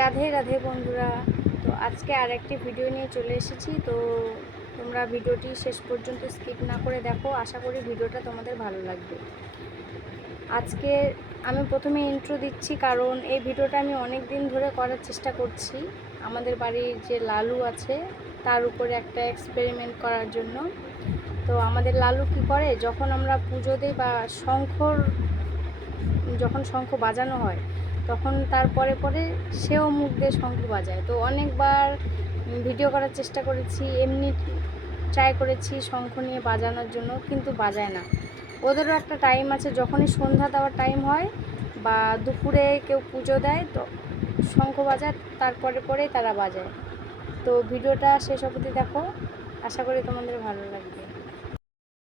রাধে রাধে বন্ধুরা। তো আজকে আর একটি ভিডিও নিয়ে চলে এসেছি। তো তোমরা ভিডিওটি শেষ পর্যন্ত স্কিপ না করে দেখো, আশা করি ভিডিওটা তোমাদের ভালো লাগবে। আজকে আমি প্রথমে ইন্ট্রো দিচ্ছি, কারণ এই ভিডিওটা আমি অনেক দিন ধরে করার চেষ্টা করছি আমাদের বাড়ির যে লালু আছে তার উপরে একটা এক্সপেরিমেন্ট করার জন্য। তো আমাদের লালু কি করে, যখন আমরা পুজো দিই বা যখন শঙ্খ বাজানো হয় তখন তার পরে পরে সেও মুখ দিয়ে শঙ্খ বাজায়। তো অনেকবার ভিডিও করার চেষ্টা করেছি, এমনি ট্রাই করেছি শঙ্খ নিয়ে বাজানোর জন্য, কিন্তু বাজায় না। ওদেরও একটা টাইম আছে, যখনই সন্ধ্যা দেওয়ার টাইম হয় বা দুপুরে কেউ পুজো দেয় তো শঙ্খ বাজায়, তারপরে পরেই তারা বাজায়। তো ভিডিওটা শেষ অবধি দেখো, আশা করি তোমাদের ভালো লাগবে।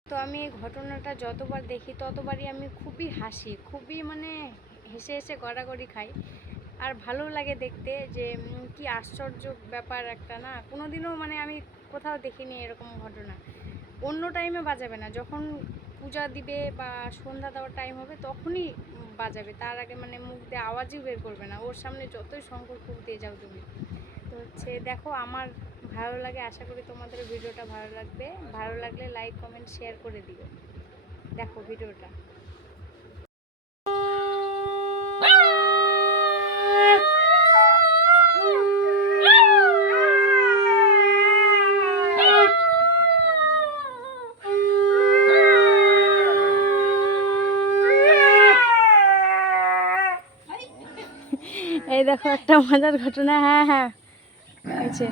তো আমি এই ঘটনাটা যতবার দেখি ততবারই আমি খুবই হাসি, খুবই হেসে হেসে গড়াগড়ি খাই। আর ভালো লাগে দেখতে যে কি আশ্চর্য ব্যাপার একটা, না কোনোদিনও আমি কোথাও দেখিনি এরকম ঘটনা। অন্য টাইমে বাজাবে না, যখন পূজা দিবে বা সন্ধ্যা দেওয়ার টাইম হবে তখনই বাজাবে, তার আগে মুখ দিয়ে আওয়াজই বের করবে না। ওর সামনে যতই শঙ্কর ফুঁক দিয়ে যাও তুমি। তো দেখো, আমার ভালো লাগে, আশা করি তোমাদের ভিডিওটা ভালো লাগবে। ভালো লাগলে লাইক কমেন্ট শেয়ার করে দিও। দেখো ভিডিওটা। এই দেখো একটা মজার ঘটনা। হ্যাঁ হ্যাঁ হয়েছে।